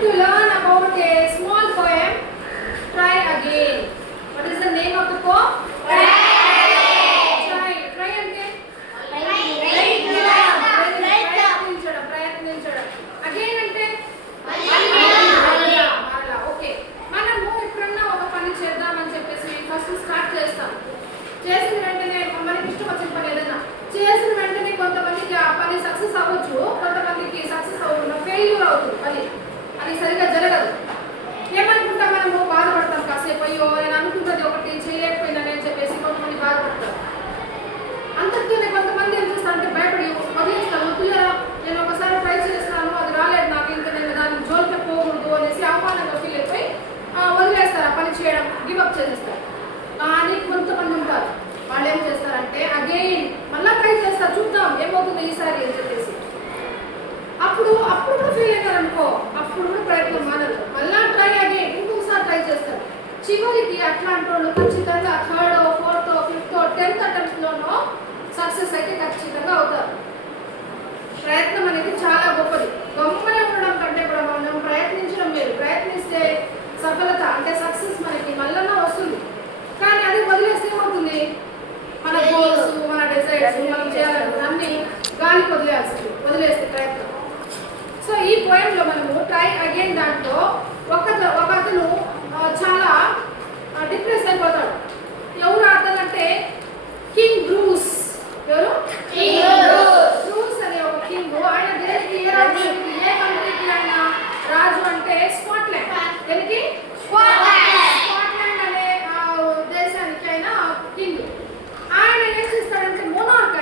to learn about a small poem, Try Again. What is the name of the poem? Try again. Try again. ప్రయత్నించడం. Again అంటే okay. మనము ఎప్పుడన్నా ఒక పని చేద్దామని చెప్పేసి ఫస్ట్ స్టార్ట్ చేస్తాం. చేసిన వెంటనే మనకి ఇష్టం వచ్చిన పని ఏదైనా చేసిన వెంటనే కొంతమందికి ఆ పని సక్సెస్ అవ్వచ్చు, కొంతమందికి సక్సెస్ అవ్వకుండా ఫెయిల్యూర్ అవుతుంది. అది సరిగ్గా జరగదు. ఏమనుకుంటాం, మనము బాధపడతాం కాసేపు, అయ్యో నేను అనుకుంటుంది ఒకటి చేయలేకపోయినానని చెప్పేసి కొంతమంది బాధపడతారు. అంతటితోనే కొంతమంది ఏం చేస్తారంటే భయపడి వదిలేస్తాను, వద్దులేరా నేను ఒకసారి ట్రై చేస్తాను, అది రాలేదు నాకు, ఇంకా నేను దాన్ని జోలికి పోకూడదు అనేసి అవమానంగా ఫీల్ అయిపోయి వదిలేస్తారు, ఆ పని చేయడం గివప్ చేసేస్తారు. కానీ కొంతమంది ఉంటారు, వాళ్ళు ఏం చేస్తారంటే అగైన్ మళ్ళీ ట్రై చేస్తారు, చూద్దాం ఏమవుతుంది ఈసారి అని చెప్పేసి. అప్పుడు కూడా ఫెయిల్ అయినారనుకో, అప్పుడు కూడా ప్రయత్నం మానరు, మళ్ళీ ట్రై అగైన్ ఇంకొకసారి ట్రై చేస్తారు. చివరికి అట్లాంటి వాళ్ళు ఖచ్చితంగా 3rd, 4th, 5th, 10th అటెంప్ట్లోనో success అయితే ఖచ్చితంగా అవుతారు. ప్రయత్నం అనేది చాలా గొప్పది. గొప్పనే ఉండడం కంటే కూడా మనం ప్రయత్నించడం లేదు. ప్రయత్నిస్తే సఫలత అంటే సక్సెస్ మనకి మళ్ళా వస్తుంది. కానీ అది వదిలేస్తే ఏమవుతుంది, మన గోల్స్, మన డిజైర్స్, మనం చేయాలనుకున్న అన్ని గాలికి వదిలేస్తే ప్రయత్నం. సో ఈ పోయంలో మనము ట్రై అగైన్ దాంట్లో ఒక అతను చాలా డిప్రెస్ అయిపోతాడు. ఎవరు అతను అంటే కింగ్ బ్రూస్. ఎవరు? బ్రూస్ అనే ఒక కింగ్. ఆయన దేనికి ఏ కంట్రీకి ఆయన రాజు అంటే స్కాట్లాండ్. దేనికి? స్కాట్లాండ్ అనే దేశానికి ఆయన కింగ్. ఆయన ఏం చేస్తాడంటే మోనార్క్.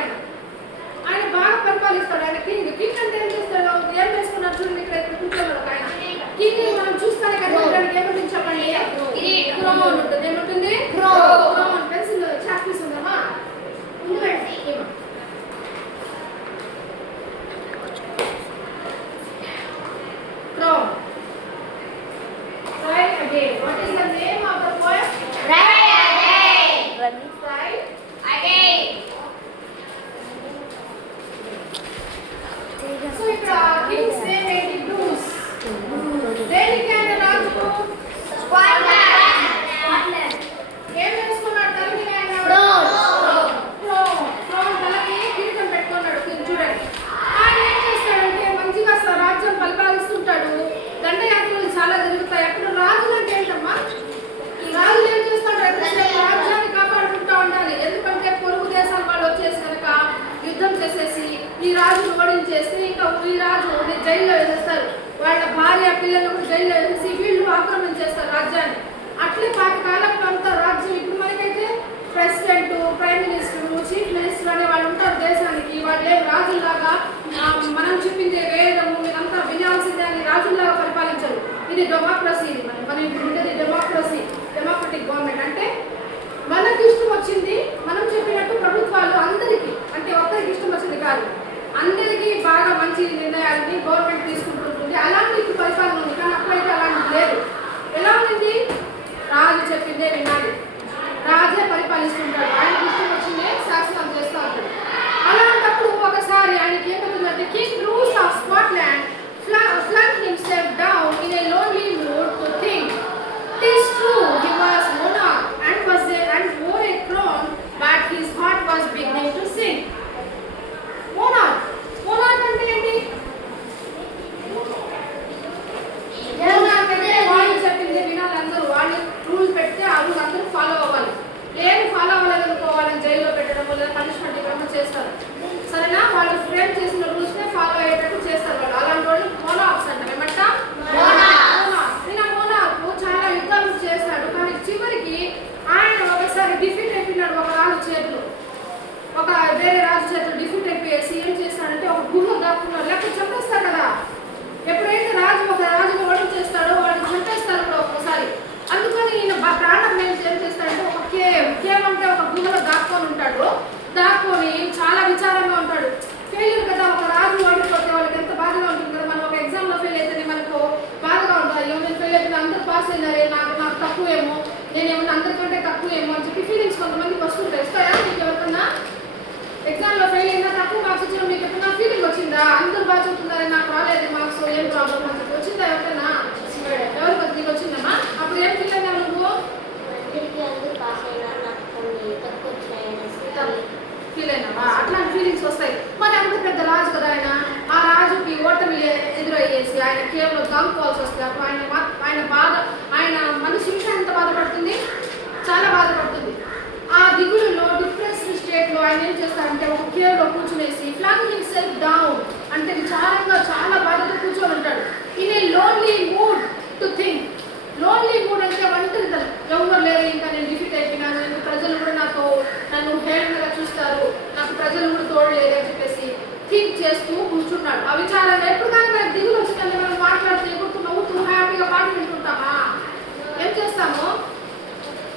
ఆయన బాగా పరిపాలిస్తాడు. ఆయన కింగ్ అంటే ఏం చేస్తాడు, ఏం వేసుకున్నారు చూడండి, ఇక్కడ కూర్చోన్నాడు ఆయన కింగ్. మనం చూస్తానే కదా ఏముంటుంది చెప్పండి, క్రౌన్ ఉంటుంది. ఏముంటుంది? క్రౌన్. పెన్సిల్ చాక్పీస్ ఉందమ్మా, ఉందండి. Crown. Try again. What is the name of the poem? Try again. Try Again. So ఇక్కడ కింగ్స్ నేమ్ ఏంటి? బ్రూస్. దేనికి ఆయన రాజు? Scotland. ఏం వేసుకున్నాడు తలకి ఆయన? క్రౌన్. తలకి కిరీటం పెట్టుకున్నాడు. చూడండి, ఆయన ఏం చేస్తాడంటే మంచిగా రాజ్యం పరిపాలిస్తుంటాడు. దండయాత్రలు చాలా జరుగుతాయి. అప్పుడు రాజులు అంటే ఏంటమ్మా, రాజులు ఏం చేస్తాడు, రాజ్యాన్ని కాపాడుకుంటూ ఉండాలి. ఎందుకంటే పొరుగు దేశాల వాళ్ళు వచ్చేసి కనుక యుద్ధం చేసేసి ఈ రాజును ఓడించేస్తే ఇంకా ఈ రాజు జైల్లో వేసేస్తారు. వాళ్ళ భార్య పిల్లలు కూడా జైల్లో వేసేసి వీళ్ళు ఆక్రమించేస్తారు రాజ్యాన్ని. అట్లే పాతకాలం అంతా రాజ్యం. ఇప్పుడు మనకైతే president, prime minister, chief minister అనే వాళ్ళు ఉంటారు దేశానికి. వాళ్ళే రాజుల్లాగా మనం చెప్పింది వేయడము మీరంతా వినాల్సిందే అని రాజుల్లాగా పరిపాలించరు. ఇది డెమోక్రసీ. ఇది మనం ఇప్పుడు ఉండేది డెమోక్రటిక్ గవర్నమెంట్. అంటే మనకి ఇష్టం వచ్చింది మనం చెప్పినట్టు ప్రభుత్వాలు అందరికీ, అంటే ఒక్కరికి ఇష్టం వచ్చింది కాదు, అందరికీ బాగా మంచి నిర్ణయాలని గవర్నమెంట్ తీసుకుంటుంటుంది. అలాంటి ఇప్పుడు పరిపాలన ఉంది. కానీ అప్పుడైతే అలాంటిది లేదు. ఎలా ఉంది, రాజు చెప్పిందే వినాలి, రాజే పరిపాలిస్తుంటాడు, ఆయనకి ఇష్టం వచ్చిందే శాసనం చేస్తూ ఉంటాడు. అలాంటప్పుడు ఒకసారి ఆయనకి ఏమవుతుందంటే king Bruce of Scotland flung himself down in a lonely mood to think. It is true he was monarch and wore a crown, but his heart was beginning to sink. Monarch అంటే ఏంటి? monarch అంటే వాళ్ళు చెప్పింది వినాలి అందరూ. వాళ్ళు rule పెడితే ఆ రూల్ అందరూ ఫాలో అవ్వాలి. లేదు ఫాలో అవ్వలేదనుకో వాళ్ళని జైల్లో పెట్టడం లేదా పనిష్మెంట్ ఇవ్వడం చేస్తారు. సరేనా? వాళ్ళు ఫ్రేమ్ చేసిన రూల్స్ నే ఫాలో అయ్యేటట్టు చేస్తారు వాళ్ళు. అలాంటి వాళ్ళు మోనార్క్స్ అంటారు. ఏమంటా? మోనార్క్ చాలా యుద్ధాలు చేశాడు. కానీ చివరికి ఆయన ఒకసారి డిఫీట్ అయిపోయినాడు. ఒక రాజు చేతులు, ఒక వేరే రాజు చేతులు డిఫీట్ అయిపోయేసి ఏం చేస్తాడంటే ఒక గుహ దాక్కున్నాడు. లేకపోతే చంపేస్తారు కదా. ఎప్పుడైతే ఒక రాజుని ఓడించేస్తాడో వాడిని చంపేస్తారు కూడా ఒక్కొక్కసారి. అందుకని ఈయన ప్రాణం ఏం చేస్తాడంటే ఒక కేవ్ అంటే ఒక గుహలో దాక్కొని ఉంటాడు. దాక్కొని చాలా విచారంగా ఉంటాడు. ఫెయిల్యూర్ కదా, ఒక రాజు ఓడిపోతే వాళ్ళకి ఎంత బాధగా ఉంటుంది కదా. మనం ఒక ఎగ్జామ్లో ఫెయిల్ అయితేనే మనకు బాధగా ఉంటుంది. నేను ఫెయిల్ అయితే అందరూ పాస్ అయినారే, నాకు తక్కువేమో, నేనేమన్నా అందరికంటే తక్కువేమో అని చెప్పి ఫీలింగ్స్ కొంతమందికి వస్తుంటాయి. ఇస్తాయా మీకు ఎవరికన్నా? ఎగ్జామ్లో ఫెయిల్ అయినా తక్కువ మార్క్స్ వచ్చిన మీకు ఎప్పుడన్నా ఫీలింగ్ వచ్చిందా? అందరూ బాగా చెప్తున్నారే నాకు రాలేదు మార్క్స్, ఏం ప్రాబ్లం అని చెప్పి వచ్చిందా ఎవరికైనా? ఆయన కేవలం దాముకోవాల్సి వస్తుంది. అప్పుడు ఆయన బాధ, ఆయన మనిషి ఇంకా ఎంత బాధపడుతుంది, చాలా బాధపడుతుంది. ఆ దిగులులో డిప్రెస్డ్ స్టేట్లో ఆయన ఏం చేస్తారంటే ఒక కేవ్లో కూర్చునేసి ఫ్లాంగ్ హిమ్సెల్ఫ్ డౌన్ అంటే చాలా బాధతో కూర్చొని ఉంటాడు. In a lonely mood to think. Lonely mood అంటే ఒంటరితనం, ఎవరు లేరు, ఇంకా నేను డిఫీట్ అయిపోయినాను, ఇంకా ప్రజలు కూడా నన్ను హేళనగా చూస్తారు, నాకు ప్రజలు కూడా తోడలేదు అని చెప్పేసి థింక్ చేస్తూ కూర్చున్నాడు. ఆ విచారాలు ఎప్పుడు కానీ మనకు దిగులు వచ్చిందంటే మనం మాట్లాడుతూ ఎగురుతూ నవ్వుతూ హ్యాపీగా పాటలు వింటుంటామా? ఏం చేస్తాము?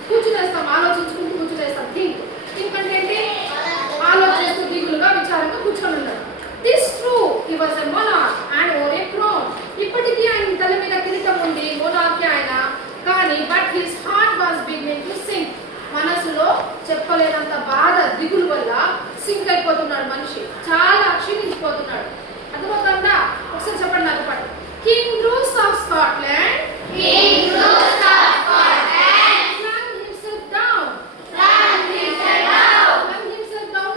కూర్చునేస్తాం, ఆలోచించుకుంటూ కూర్చునేస్తాం. థింక్ అంటే ఏంటి? ఆలోచిస్తూ దిగులుగా విచారంగా కూర్చొని ఉన్నాడు. This true he was a monarch and or a crown. ఇప్పటికీ ఆయన తల మీద కిరీటం ఉంది, మొనార్క్ ఆయన, కానీ but his heart was beginning to sink. మనసులో చెప్పలేనంత బాధ దిగులు వల్ల సింక్ అయిపోతున్నాడు మనిషి, చాలా క్షీణించిపోతున్నాడు. అర్థమవుతుందా? ఒకసారి చెప్పండి నాకు పాటు. కింగ్ బ్రూస్ ఆఫ్ స్కాట్లాండ్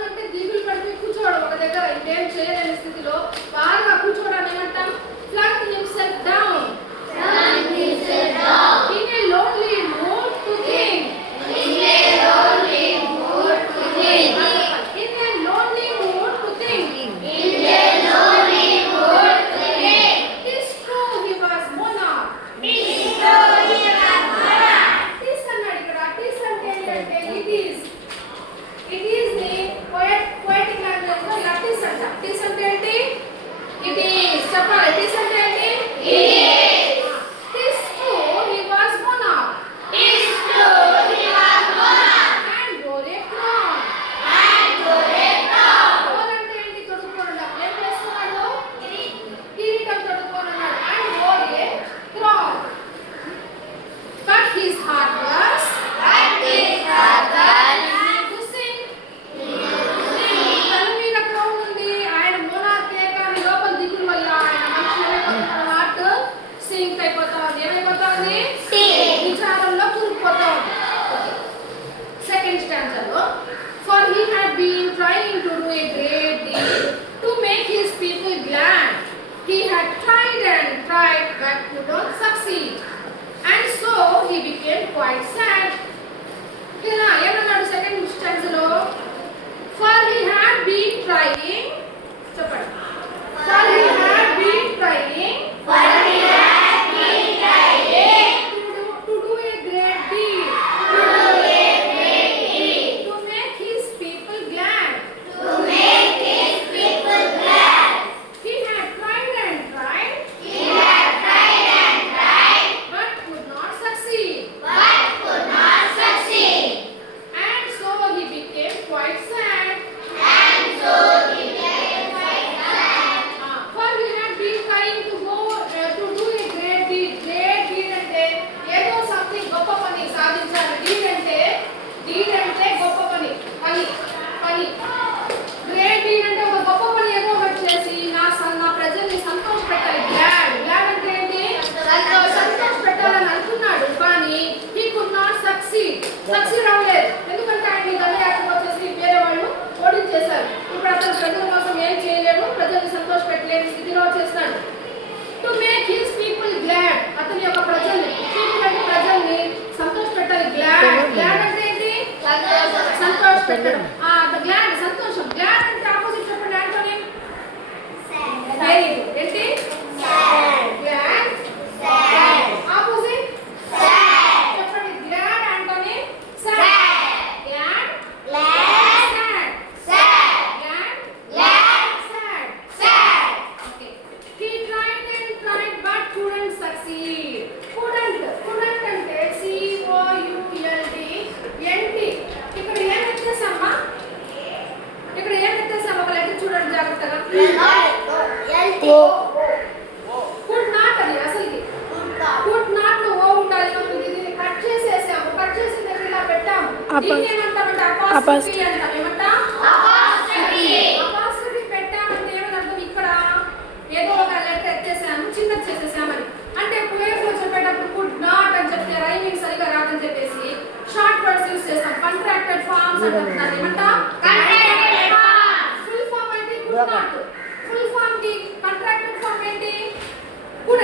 అంటే దిగులు పడిపోయి కూర్చోవడం ఒక దగ్గర, ఇంకేం చేయలేని స్థితిలో బాగా కూర్చోవడాన్ని ఏమంటాం? Flange himself down. In a lonely mood to think. In a lonely mood to think. It's true he was monarch. This అన్నాడు ఇక్కడ. This అంటే ఏంటంటే it is the poetic language లో ఇలా this అంట. This అంటే ఏంటి? It is. చెప్పాలి. This అంటే ఏంటి? It is. This true he was monarch. And wore a crown. Crown అంటే ఏంటి? తొడుక్కోవడం. ఏం చేస్తున్నాడు? కిరీటం తొడుక్కోనున్నాడు. And wore a crown. But his heart was to sing. తల మీద క్రౌన్ ఉంది, ఆయన మోనార్కే, కానీ లోపల దిగులు వల్ల ఆయన మనిషి ఏమైపోతున్నాడు? హార్ట్ సింక్ అయిపోతా ఉంది. ఏమైపోతా ఉంది? విచారంలో కూరుకుపోతా ఉంది. సెకండ్ స్టాంజాలో for he had been trying to do a great deed to make his people glad. He had tried and tried but could not succeed, and so he became quite sad. ఓకేనా? ఏమన్నాడు second స్టాంజాలో? For he had been trying, చెప్పండి. For he had been trying to do a great deed. To make his people glad. He had tried and tried but could not succeed. And so he became quite sad. For he had been trying to do a great deed. Great deed అంటే ఏదో something గొప్ప పని సాధించాలి. Deed అంటే గొప్ప పని. Great deed అంటే ఒక గొప్ప పని ఏదో ఒకటి చేసి నా ప్రజల్ని సంతోష పెట్టాలి. గ్లాడ్ అంటే ఏంటి? సంతోష పెట్టాలని అనుకున్నాడు, కానీ he could not succeed అవ్వలేదు. ఎందుకంటే ఆయన దండయాత్రకు వచ్చేసి వేరే వాళ్ళు ఓడించేశారు. ఇప్పుడు అతను ప్రజల కోసం ఏం చేయలేడు, ప్రజల్ని సంతోష పెట్టలేని స్థితిలో వచ్చేస్తాడు. To make his people glad. అతని యొక్క ప్రజల్ని, పీపుల్ అంటే ప్రజల్ని సంతోష పెట్టాలి. గ్లాడ్ అంటే ఏంటి? సంతోష పెట్టడం. గ్లాడ్ సంతోషం. గ్లాడ్ అంటే ఆపోజిట్ చెప్పండి. Antonym very good. ఏంటి? గ్లాడ్. ఆపోజిట్ చెప్పండి. Glad antonym sad. Glad sad. Okay. He tried and tried but couldn't succeed. Couldn't అంటే COULD NT. ఇక్కడ ఏం వ్యత్యాసమ్మా? ఒక లెటర్ చూడండి జాగ్రత్తగా. Could not అది అసలుకి. Could not లో ఓ ఉండాలి. దీన్ని కట్ చేసేసాము. కట్ చేసిన దగ్గర ఇలా పెట్టాము. దీన్ని ఏమంటామంటే అపాస్ట్రఫీ అంటాం. ఏమంటాం? అపాస్ట్రఫీ పెట్టామంటే ఏమని అర్థం? ఇక్కడ ఏదో ఒక లెటర్ ఎత్తేసాము, చిన్నది చేసేసామని. అంటే పోయేట్లో చెప్పేటప్పుడు కుడ్ నాట్ అని చెప్తే రైమింగ్ సరిగా రాదని చెప్పేసి షార్ట్ వర్డ్స్ యూస్ చేస్తాం. కాంట్రాక్టెడ్ ఫార్మ్స్ అంటాం. ఏమంటాం? ఫుల్ ఫామ్ అయితే కుడ్ నాట్. ఫుల్ ఫామ్ కి కాంట్రాక్టెడ్ ఫామ్ ఏంటి? కుడ్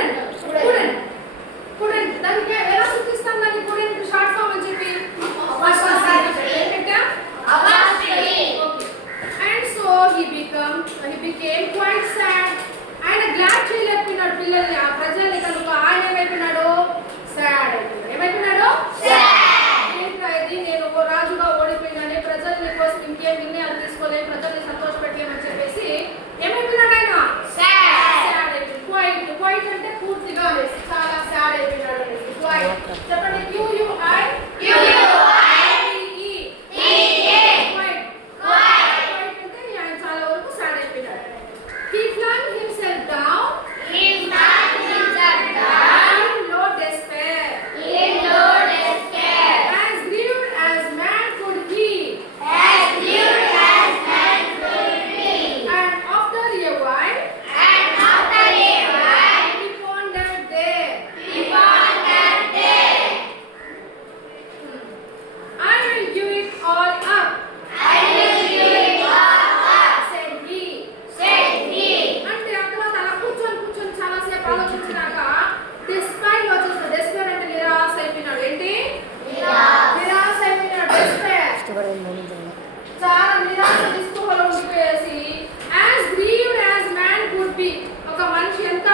చెప్పండి QUI He flung himself down in low despair. As grieved as man could he. And after a while, he pondered there. I will give it all up, said he. అంటే ఆ తర్వాత అలా కూర్చొని చాలాసేపు ఆలోచించినాక despair వచ్చేస్తాడు. Despair అంటే నిరాశ అయిపోయినాడు. ఏంటి? నిరాశ అయిపోయినాడు. డిస్పైర్ చాలా నిరాశ నిస్పృహలో ఉండిపోయేసి as grieved as man could be, ఒక మనిషి ఎంత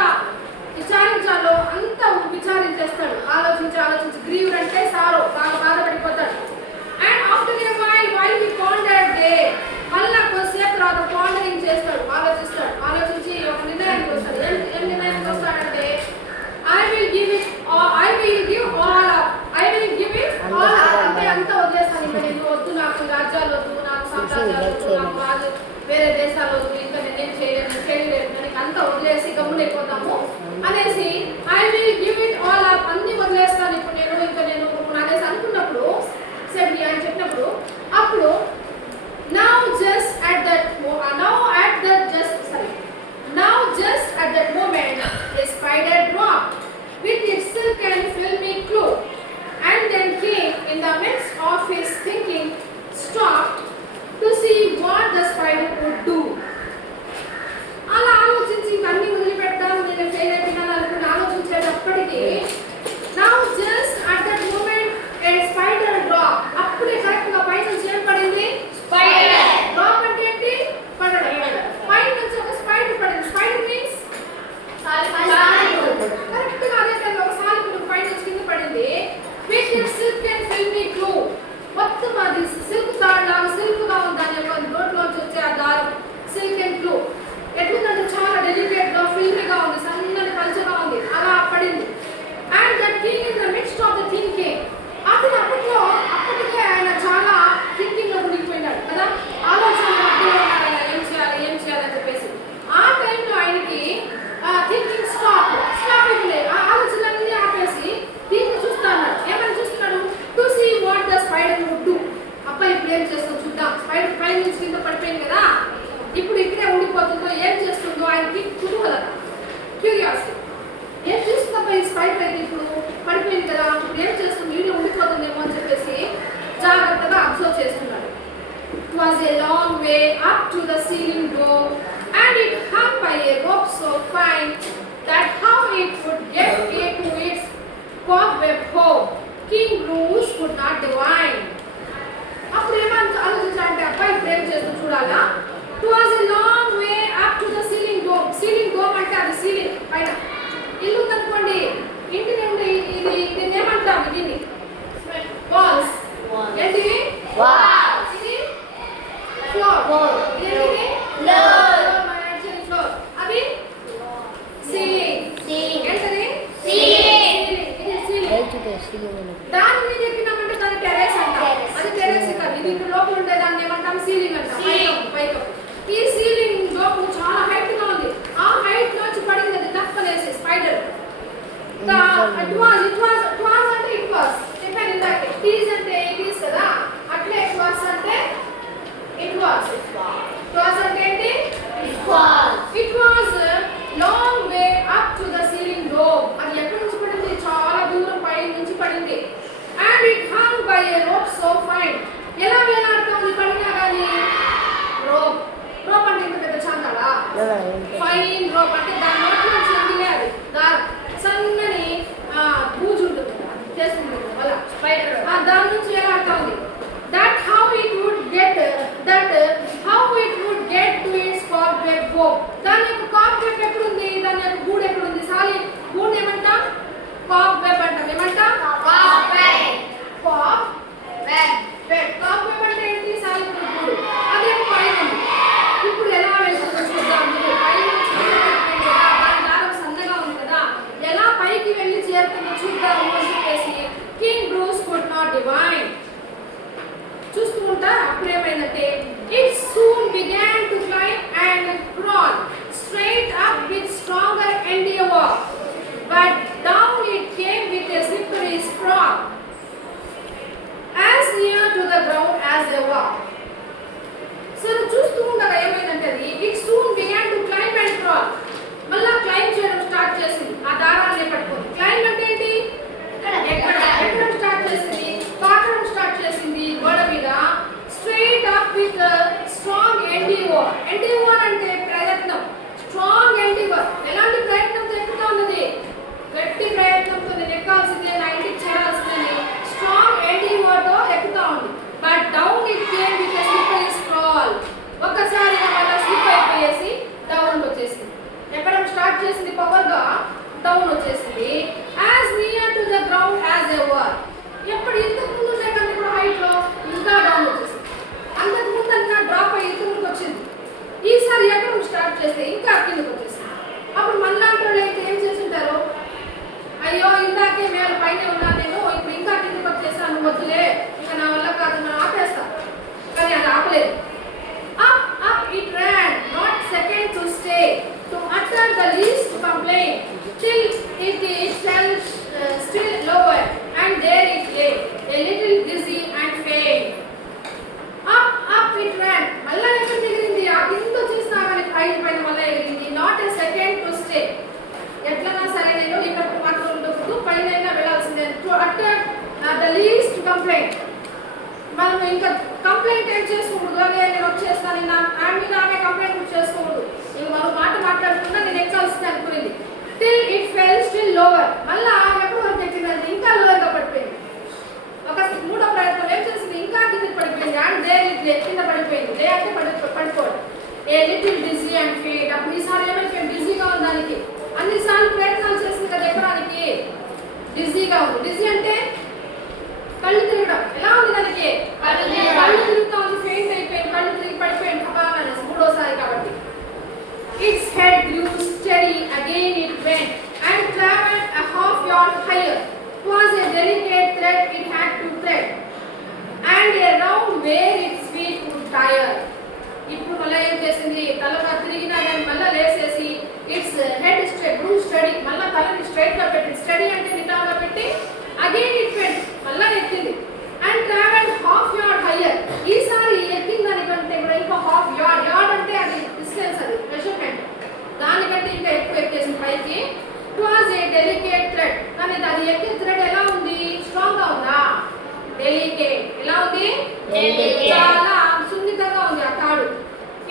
విచారించాలో అంత విచారించేస్తాడు. ఆలోచించి గ్రీవ్డ్ అంటే సారో, బాగా బాధపడిపోతాడు. And after a while he pondered there, మళ్ళా కొద్దిసేపు తర్వాత పాండరింగ్ చేస్తాడు, ఆలోచించి ఒక నిర్ణయానికి వస్తాడు. ఏం నిర్ణయానికి వస్తాడంటే I will give all up అంటే అంతా వదిలేస్తాను. ఇంకా నేను వద్దు, నాకు రాజ్యాలు వద్దు, నాకు సామ్రాజ్యాలు వద్దు, నాకు రాజు వేరే దేశాలు వద్దు, ఇంకా నేనేం చేయలేను, నేను అంతా వదిలేసి గమ్మునైపోతాము అనేసి I will give it all up, అన్ని వదిలేస్తాను ఇప్పుడు నేను అనేసి అనుకున్నప్పుడు అని చెప్పినప్పుడు అప్పుడు now just at that moment a spider dropped with its silk and filmy cloak, and then came in the midst of his thinking, stopped to see what the spider would do. అలా ఆలోచించి అన్ని వదిలిపెట్టాను, నేను fail అయిపోయినాను అనుకుని ఆలోచించేటప్పటికీ now just at that moment a spider dropped, అప్పుడే correct గా పై నుంచి ఏం పడింది? స్పైడర్. డ్రాప్ అంటే ఏంటి? పడడం. పై నుంచి ఒక స్పైడర్ పడింది. స్పైడర్ మీన్స్ కరెక్ట్ గా అదే టైంలో ఒక సాలిపురుగు పై నుంచి కింద పడింది. With its silk and filmy glow, మొత్తం అది సిల్క్ తాడులాగా సిల్క్ గా ఉంది. దాని యొక్క నోట్లోంచి వచ్చే ఆ దారం సిల్క్ అండ్ గ్లో ఎట్లుందంటే చాలా డెలికేట్ గా ఫిల్మీగా ఉంది, సన్నని పల్చగా ఉంది. అలా పడింది. And that king in the midst of the thinking, అతను అప్పటికే ఆయన చాలా థింకింగ్ లో మునిగిపోయినాడు కదా, ఆలోచన మధ్యలో ఉన్నాడు. ఆయన ఏం చేయాలని చెప్పేసి ఆ టైంలో ఆయనకి థింకింగ్ స్టాప్ అయిపోయింది. ఆ ఆలోచనలన్నీ ఆపేసి దీన్ని చూస్తా అన్నాడు. ఏమని చూస్తున్నాడు? To see what the spider would do. అబ్బాయి ఇప్పుడు ఏం చేస్తుందో చూద్దాం. స్పైడర్ పై నుంచి కింద పడిపోయింది కదా, ఇప్పుడు ఇక్కడే ఉండిపోతుందో ఏం చేస్తుందో ఆయనకి కుతూహలం, క్యూరియాసిటీ. ఏం చూస్తుందబ్బా ఈ స్పైడర్ అయితే, ఇప్పుడు పడిపోయింది కదా, ఇప్పుడు ఏం చేస్తుంది, వీళ్ళు ఉండిపోతుందేమో అని చెప్పేసి జాగ్రత్తగా అబ్జర్వ్ చేస్తున్నాడు. It was a long way up to the ceiling door, and it hung by a rope so fine that how it would get into its cobweb home King Bruce could not divine. అప్పుడు ఏమని ఆలోచించాలంటే అబ్బాయి ఇప్పుడు ఏం చేస్తుందో చూడాలా. It was a long way up to the ceiling dome. Ceiling dome అంటే అది ceiling పైన ఇల్లు ఉందనుకోండి, ఇంటి నుండి ఇది ఏమంటాం, దీన్ని వాల్స్. ఏంటి? ఇది ఫ్లోర్. ఇది ఫ్లోర్. అది సీలింగ్. ఏంటది? ఇది సీలింగ్. దాని మీద ఎక్కినామంటే దాన్ని టెర్రస్ అంటాం. అది టెర్రస్ కాదు, ఇది ఇంటి లోపల ఉండే దాన్ని ఏమంటాం? సీలింగ్ అంటాం. పైకప్పు. ఈ సీలింగ్ లోపల చాలా హైట్ గా ఉంది. ఆ హైట్ నుంచి పడింది అది తప్పలేసి స్పైడర్. It was అంటే it was. చెప్పాను ఇందాక it is అంటే it is కదా, అట్లే it was అంటే it was. It was అంటే ఏంటి? It was long way up to the ceiling dome. అది ఎక్కడి నుంచి పడింది? చాలా దూరం పై నుంచి పడింది. And it hung by a rope so fine. ఎలా వేలాడుతోంది పడినా కానీ? రోప్ అంటే ఇంత పెద్ద చాంతాడా? ఫైన్ రోప్ అంటే దాని నోట్లో నుంచి ఎండిలే అది దారం, సన్నని బూజు ఉంటుంది చేస్తుంది వల్ల స్పైడర్, దాని నుంచి వేలాడుతూ ఉంది. That how it would get to its cobweb home. దాని యొక్క cobweb ఎక్కడుంది? దాని యొక్క గూడు ఎక్కడుంది? సాలి గూడు ఏమంటాం? cobweb అంటాం. ఏమంటాం? cobweb అంటే ఏంటి? సాలి గూడు. అదే పైన ఉంది. ఇప్పుడు ఎలా వెళ్తుందో చూద్దాం. పైన దాని దారం సన్నగా ఉంది కదా, ఎలా పైకి వెళ్ళి చేరుతుందో చూద్దాము అని చెప్పేసి King Bruce could not divine. చూస్తూ ఉంటా అప్పుడు ఏమైందంటే it soon began to climb and crawl straight up with stronger endeavor, but down it came with a slippery sprawl as near to the ground as ever. సరే చూస్తూ ఉండగా ఏమైందంటే అది it soon began to climb and crawl, మళ్ళా climb చేయడం start చేసింది ఆ దారాన్ని పట్టుకొని. క్లైంబ్ అంటే ఏంటి? ఎక్కడం స్టార్ట్ చేసింది, పాకడం స్టార్ట్ చేసింది గోడ మీద. Straight up with strong Endeavour. Endeavour అంటే ప్రయత్నం. స్ట్రాంగ్ ఎండివర్ ఎలాంటి ప్రయత్నంతో ఎక్కుతా ఉన్నది? గట్టి ప్రయత్నంతో నేను ఎక్కాల్సిందే, నా ఇంటికి చేరాల్సిందే, స్ట్రాంగ్ ఎండివర్ తో ఎక్కుతా ఉంది. But down it came with slippery scroll. ఒక్కసారిగా మళ్ళీ స్లిప్ అయిపోయేసి డౌన్ వచ్చేసింది. ఎక్కడం స్టార్ట్ చేసింది పవర్ గా, డౌన్ వచ్చేసింది. As near to the ground as ever. ఎప్పుడు ఇంతకు ముందు కంటే కూడా హైట్ లో ఇంకా డౌన్ వచ్చేసింది. అంతకు ముందు అంతా డ్రాప్ అయ్యి ఇంతకు వచ్చింది. ఈసారి ఎక్కడం స్టార్ట్ చేస్తే ఇంకా కిందకు వచ్చేసింది. అప్పుడు మనలాంటి వాళ్ళు అయితే ఏం చేసింటారు? అయ్యో ఇందాకే మేము పైన ఉన్నాను, నేను ఇప్పుడు ఇంకా కిందకు వచ్చేసాను, వద్దులే ఇక నా వల్ల కాదు, నేను ఆపేస్తా. కానీ అది ఆపలేదు. Up, up it ran, not second to stay, to utter the least complaint, till it fell still lower, and there it lay, a little dizzy and faint. Up, up it ran, మళ్ళా ఎక్కడ ఎగిరింది? ఆ కింద వచ్చేసినా కానీ పైన మళ్ళా ఎగిరింది. Not a second to stay. ఎట్లన్నా సరే నేను ఇక్కడ మాత్రం ఉండకూడదు, పైన వెళ్ళాల్సిందే. To utter the least complaint. మనం ఇంకా కంప్లైంట్ ఏం చేసుకోకూడదు, అదే నేను వచ్చేస్తాను ఆమె కంప్లైంట్ చేసుకోకూడదు. ఇంక మనం మాట్లాడుతున్నా నేను ఎక్కాల్సింది అనుకునేది. Till it fell still lower. మళ్ళా ఎప్పుడు వరకు ఎక్కింది? ఇంకా లోవర్గా పడిపోయింది. ఒక మూడో ప్రయత్నం ఏం చేసింది? ఇంకా కింద పడిపోయింది. అండ్ దే కింద పడిపోయింది. దే అంటే పడిపోవడం. A little dizzy and feet. అప్పుడు ఈసారి ఏమైపోయింది? డిజీగా ఉంది. దానికి అన్నిసార్లు ప్రయత్నాలు చేసింది కదా ఎక్కడానికి, డిజీగా ఉంది. డిజీ అంటే కళ్ళు తిరగడం. ఎలా ఉంది దానికి? కళ్ళు తిరుగుతా ఉంది, ఫెయింట్ అయిపోయింది, కళ్ళు తిరిగి పడిపోయింది మూడోసారి కాబట్టి. It's head grew steady, again it went and traveled a half yard higher. It was a delicate thread it had to thread, and a round where its feet would tire. ఇప్పుడు మళ్ళీ ఏం చేసింది? తలగా తిరిగినా కానీ మళ్ళీ లేసేసి ఇట్స్ హెడ్ grew steady, మళ్ళీ తలని straight గా పెట్టి, స్టడీ అంటే నిటారుగా పెట్టి, అగైన్ ఇట్ వెంట్, మళ్ళీ ఎక్కింది. And travel half yard higher. ఈసారి ఎక్కిన దానికంటే కూడా ఇంకా హాఫ్ యార్డ్. యార్డ్ అంటే అది డిస్టెన్స్, అది మెజర్మెంట్. దానికంటే ఇంకా ఎక్కువ ఎక్కేసింది పైకి. It was a delicate thread. కానీ అది ఎక్కే థ్రెడ్ ఎలా ఉంది? స్ట్రాంగ్ గా ఉందా? డెలికేట్. ఎలా ఉంది? చాలా సున్నితంగా ఉంది ఆ తాడు.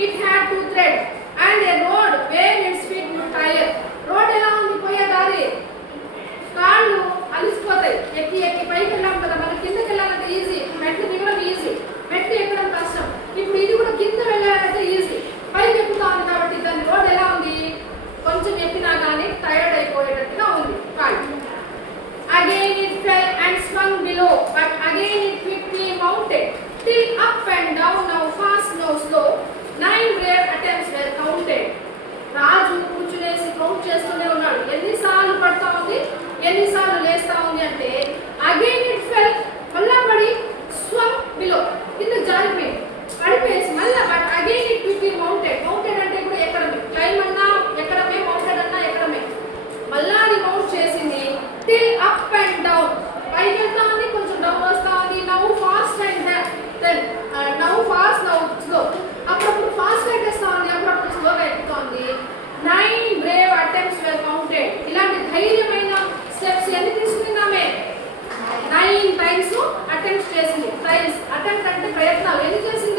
It had to thread and a road where its feet would tire. Road ఎలా ఉంది? పోయే దారి, కాళ్ళు అలిసిపోతాయి. ఎక్కి పైకి వెళ్ళాం కదా, మన కిందకి వెళ్ళాలంటే ఈజీ, మెట్లు దిగడం ఈజీ, మెట్లు ఎక్కడం కష్టం. ఇప్పుడు ఇది కూడా కింద వెళ్ళాలంటే ఈజీ, పైకి ఎక్కుతా ఉంది కాబట్టి దాని రోడ్ ఎలా ఉంది? కొంచెం ఎక్కినా కానీ టైర్డ్ అయిపోయేటట్టుగా ఉంది కాళ్ళు. Again it fell and swung below, but again it quickly mounted till up and down, now fast, now slow, 9 brave attempts were counted. రాజు కూర్చునేసి కౌంట్ చేస్తూనే ఉన్నాడు. ఎన్నిసార్లు పడతా ఉంది, ఎన్నిసార్లు లేస్తా ఉంది అంటే అగైన్ ఇట్ ఫెల్, మళ్ళా పడి స్వంగ్ బిలో, కింద జారిపోయింది, పడిపోయేసి మళ్ళా. But again it quickly mounted. Mounted అంటే కూడా ఎక్కడమే, క్లైమ్ అన్నా ఎక్కడమే, మౌంటెడ్ అన్నా ఎక్కడమే. మళ్ళా అది మౌంట్ చేసింది. till up and down, పైకి వెళ్తా ఉంది, కొంచెం డౌన్ వస్తా ఉంది. Now fast and then now fast, now slow. అప్పుడప్పుడు ఫాస్ట్ ఎక్కేస్తా ఉంది, అప్పుడప్పుడు స్లోగా ఎక్కుతోంది. 9 brave attempts were counted. ఇలాంటి ధైర్యమైన స్టెప్స్ ఎన్ని తీసుకున్నామే? 9 times అటెంప్ట్స్ చేసింది. ట్రైల్స్, అటెంప్ట్ అంటే ప్రయత్నాలు. ఎన్ని చేసింది?